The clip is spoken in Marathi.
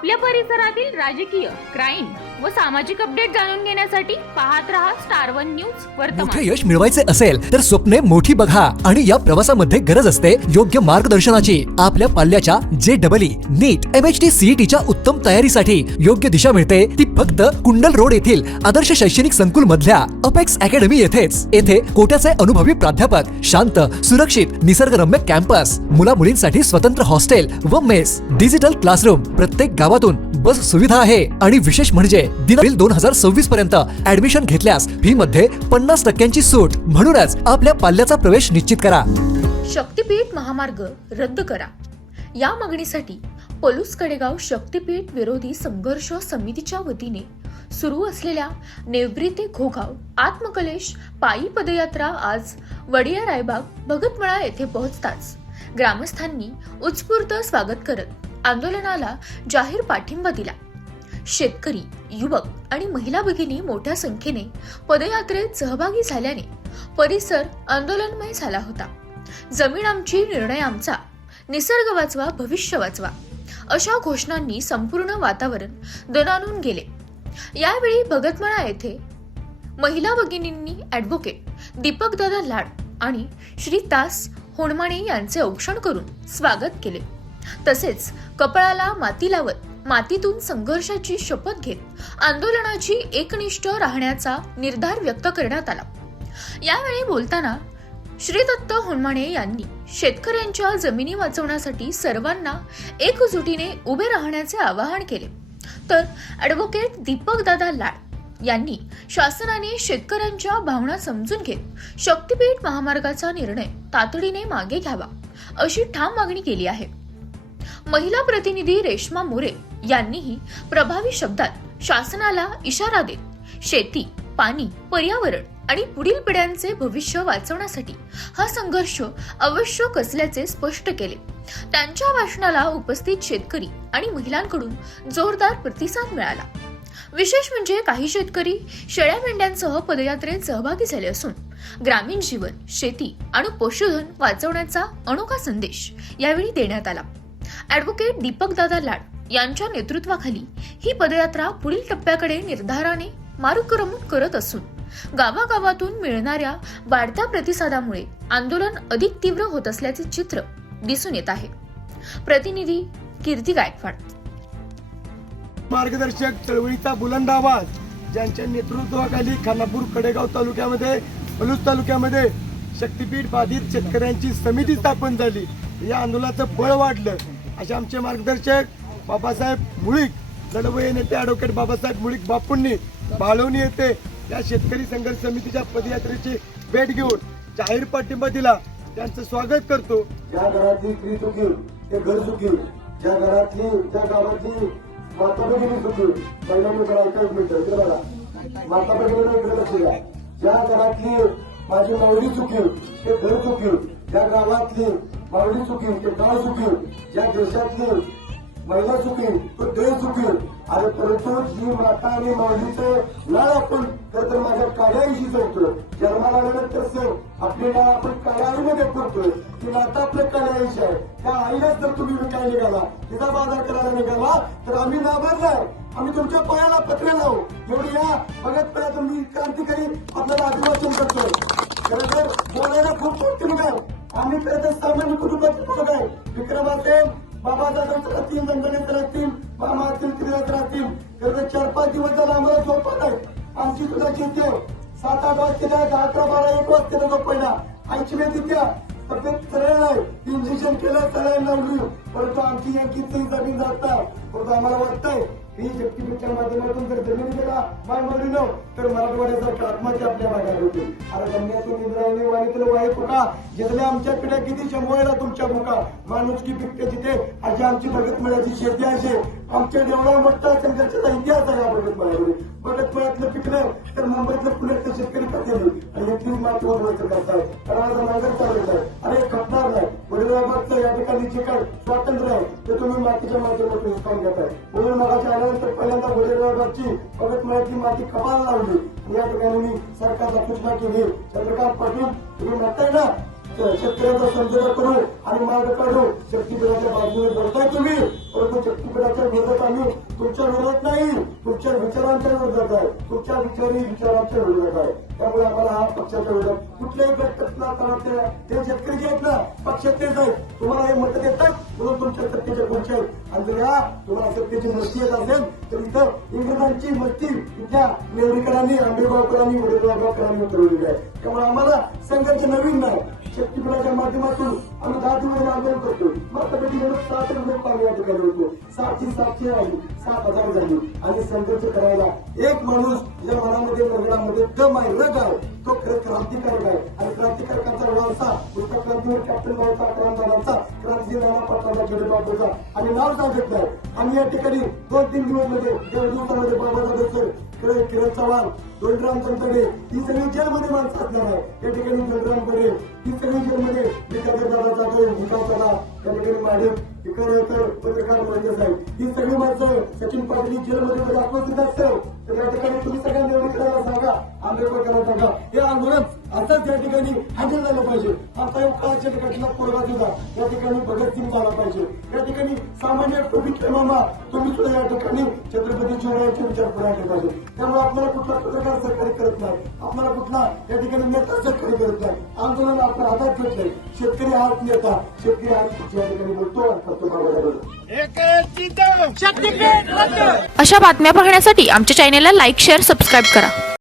आपल्या परिसरातील राजकीय, क्राईम व सामाजिक अपडेट जाणून घेण्यासाठी पाहत रहा स्टार वन न्यूज वर्तमान। मोठे यश मिळवायचे असेल तर स्वप्ने मोठी बघा आणि या प्रवासामध्ये गरज असते योग्य मार्गदर्शनाची। आपल्या पाल्याच्या JEE, नीट, MHT, CETच्या उत्तम तयारीसाठी योग्य दिशा मिळते ती फक्त कुंडल रोड येथील आदर्श शैक्षणिक संकुल मधल्या अपेक्स अकॅडमी येथेच। येथे कोट्याचे अनुभवी प्राध्यापक, शांत, सुरक्षित, निसर्गरम्य कॅम्पस, मुला मुलींसाठी स्वतंत्र हॉस्टेल व मेस, डिजिटल क्लासरूम, प्रत्येक गावातून बस सुविधा आहे आणि विशेष म्हणजे दिनांक 2026 पर्यंत ऍडमिशन घेतल्यास फी मध्ये 50% सूट। म्हणूनच आपल्या पाल्याचा प्रवेश निश्चित करा। शक्तीपीठ महामार्ग रद्द करा या मागणीसाठी पलूस कडेगाव शक्तीपीठ विरोधी संघर्ष समितीच्या वतीने सुरू असलेल्या नेवरी ते घोगाव आत्मकलेश पायी पदयात्रा आज वडिया रायबाग भगतमळा येथे पोहोचताच ग्रामस्थांनी उत्स्फूर्त स्वागत करत आंदोलनाला जाहीर पाठिंबा दिला। शेतकरी, युवक आणि महिला भगिनी मोठ्या संख्येने पदयात्रेत सहभागी झाल्याने परिसर आंदोलनमय झाला होता। जमीन आमची, निर्णय आमचा, निसर्ग वाचवा, भविष्य वाचवा अशा घोषणांनी संपूर्ण वातावरण दणाणून गेले। यावेळी भगतमळा येथे महिला भगिनींनी ॲडव्होकेट दीपकदादा लाड आणि श्री तास होणमाणे यांचे औक्षण करून स्वागत केले। तसेच कपाळाला माती लावत मातीतून संघर्षाची शपथ घेत आंदोलनाची एकनिष्ठ राहण्याचा निर्धार व्यक्त करण्यात आला। यावेळी बोलताना श्री दत्त होणमाणे यांनी शेतकऱ्यांच्या जमिनी वाचवण्यासाठी सर्वांना एकजुटीने उभे राहण्याचे आवाहन केले। तर ॲडव्होकेट दीपकदादा लाड यांनी शासनाने शेतकऱ्यांच्या भावना समजून घेत शक्तीपीठ महामार्गाचा निर्णय तातडीने मागे घ्यावा अशी ठाम मागणी केली आहे। महिला प्रतिनिधी रेश्मा मोरे यांनीही प्रभावी शब्दात शासनाला इशारा देत शेती, पाणी, पर्यावरण आणि पुढील पिढ्यांचे भविष्य वाचवण्यासाठी हा संघर्ष आवश्यक असल्याचे स्पष्ट केले। त्यांच्या भाषणाला उपस्थित शेतकरी आणि महिलांकडून जोरदार प्रतिसाद मिळाला। विशेष म्हणजे काही शेतकरी शेळ्या मेंढ्यांसह पदयात्रेत सहभागी झाले असून ग्रामीण जीवन, शेती आणि पशुधन वाचवण्याचा अनोखा संदेश यावेळी देण्यात आला। ॲडव्होकेट दीपकदादा लाड यांच्या नेतृत्वाखाली ही पदयात्रा पुढील टप्प्याकडे निर्धाराने मार्गक्रमण करत असून गावागावातून मिळणाऱ्या वाढत्या प्रतिसादामुळे आंदोलन अधिक तीव्र होत असल्याचे चित्र दिसून येत आहे। प्रतिनिधी कीर्ती गायकवाड। मार्गदर्शक चळवळीचा बुलंद आवाज ज्यांच्या नेतृत्वाखाली खानापूर कडेगाव तालुक्यामध्ये, पलूस तालुक्यामध्ये शक्तीपीठ बाधित शेतकऱ्यांची समिती स्थापन झाली। या आंदोलनाचं बळ वाढलं असे आमचे मार्गदर्शक बाबासाहेब मुळीक, लढवय्ये नेते ॲडव्होकेट बाबासाहेब मुळीक बापूंनी बाळवणी येथे या शेतकरी संघर्ष समितीच्या पदयात्रेची भेट घेऊन जाहीर पाठिंबा दिला। त्यांचं स्वागत करतो। ज्या घरातली स्त्री सुखी ते घर सुखी, ज्या घरातली त्या गावातली माता भगिनी सुखी, महिलांनी जरा ऐकायला मिळतं ते बघा, माता भगिनीला इकडे लक्ष द्या। ज्या घरातली माझी मावळी सुखी ते घर सुखी, ज्या गावातली मावळी सुखी ते गाव सुखी, ज्या देशातली महिला सुखी तो देश सुखी। आणि परंतु जी माता आणि माऊलीचं लाळ आपण तर माझ्या काळ्याईशी जगतोय। जन्माला आल्यानंतर सर आपली लाळ आपण काळ्याईमध्ये करतोय, ती माता आपल्या काळ्याईशी आहे। त्या आईलाच जर तुम्ही विकायला निघाला, तिचा बाजार करायला निघाला तर आम्ही नाबादलाय, आम्ही तुमच्या पायाला पत्रे लावू। एवढी या बघत पाया तुम्ही क्रांतिकारी आपल्याला अभिवाचन करतोय। खरं तर बोलायला खूप मोठी आहे, आम्ही खरं तर सामान्य कुटुंबाचे पोट आहे। विक्रमासेन बाबासाहेबांचे राहतील, दंडनेचे राहतील, मामा असतील, त्रिनाथ राहतील, तर 4-5 दिवस झाला आम्हाला झोपा नाही। आमची सुद्धा चिंते 7-8 वाजता 10-11-12-1 वाजता झोपायला आईची वेळ तिथे तब्येत सरळ नाही, इंजेक्शन केलं, सलाईन लावली, परंतु आमची या किती जमीन जात नाही। परंतु आम्हाला वाटतंय ही शक्तीपीठच्या माध्यमातून जर जमीन गेला माय मरलो तर मराठवाड्याचा आत्महत्या आपल्या भागात होतील। अरे गम्यातून इंद्रायणी वाणीतलं वाई फुका जिथल्या आमच्या पिढ्या किती शंभोयला तुमच्या मुका माणुसकी पिकते तिथे अशी आमची भगतमळ्याची शेती आहे। आमच्या एवढा मोठा संघर्षाचा इतिहास आहे या भगतमळ्यामध्ये। भगतमळ्यातलं पिकलं तर मुंबईतलं पुण्यातलं शेतकरी पकडले आणि इथली माती वगैरे करताय, कारण माझा मार्ग चालत आहे। अरे खपणार नाही, वडिलाबादचं या ठिकाणी जे काय स्वातंत्र्य आहे ते तुम्ही मातीच्या माध्यमातून हिसकावून घेताय। म्हणून मगाच्या आल्यानंतर पहिल्यांदा वडिलाबादची भगतमळ्यातली माती कपाळाला लावली। या ठिकाणी मी सरकारला सूचना केली, चंद्रकांत पाटील तुम्ही म्हणताय ना शेतकऱ्यांचा समजूत करू आणि मार्ग काढू, शक्तीपीठाच्या बाजूने बोलताय तुम्ही, परंतु शक्तीपीठाच्या विरोधात आम्ही विचारही विचारांच्या विरोधात आहे. त्यामुळे आम्हाला हा पक्षाच्या विरोधात कुठल्याही प्रयत्नाला ते शेतकरी जे आहेत ना पक्षात तेच आहेत. तुम्हाला हे मतं देतात म्हणून तुमच्या सत्तेच्या खुर्च्या आहेत. आणि जर या तुम्हाला सत्तेची मस्ती येत असेल तर इथं इंग्रजांची मस्ती इथल्या नेवरीकरांनी, आंबेगावकरांनी, वडगावकरांनी उतरवलेली आहे. त्यामुळे आम्हाला संघर्ष नवीन नाही. शक्तीपीठाच्या माध्यमातून आम्ही 10 दिवस आंदोलन करतो. मात्र 7 लोक आम्ही या ठिकाणी होतो. 700 आली, 7,000 झाली. आणि संघर्ष करायला एक माणूस या मनामध्ये नगरामध्ये दम आहे, रग आहे, तो खरं क्रांतिकारक आहे. आणि क्रांतिकारकांचा वारसा पुस्तक क्रांतीवर कॅप्टन बाळासाहेब ठाकरेंचा, क्रांती नाना पाटलांचा, खेडेबापूचा आम्ही नाव सांगत नाही. आम्ही या ठिकाणी 2-3 दिवसमध्ये 1 दिवसामध्ये बाबासाहेब सर, किरण चव्हाण, दोंडराम तंतडे ही सगळी जेलमध्ये माणसं असणार आहे. या ठिकाणी दोंडराम पडे ही सगळी जेलमध्ये दादा जाधव, विकास दादा, या ठिकाणी माडिक, पत्रकार महेंद्र साहेब ही सगळी माणसं, सचिन पाटील जेलमध्ये जर उपस्थित असेल तर या ठिकाणी तुम्ही सगळ्या निवडणुकीला सांगा, आंबेडकरांना सांगा, हे आंदोलन असंच या ठिकाणी हँडल झालं पाहिजे. आता काळाच्या ठिकाणी पोरगा सुद्धा या ठिकाणी भगतसिंग झाला पाहिजे. या ठिकाणी सामान्य टोपी मामा तुम्ही सुद्धा या ठिकाणी छत्रपती शिवरायांचे विचार पुढे पाहिजे. त्यामुळे आपल्याला कुठला पत्रकार सहकार्य करत नाही, आपल्याला कुठला या ठिकाणी नेता सहकार्य करत नाही. आंदोलन आपण हातात घेतलंय. शेतकरी हात नेता, शेतकरी हात या ठिकाणी बोलतो करतो बाबासाहेब. अशा बातम्या पाहण्यासाठी आमच्या चॅनेलला लाईक, शेअर, सबस्क्राईब करा.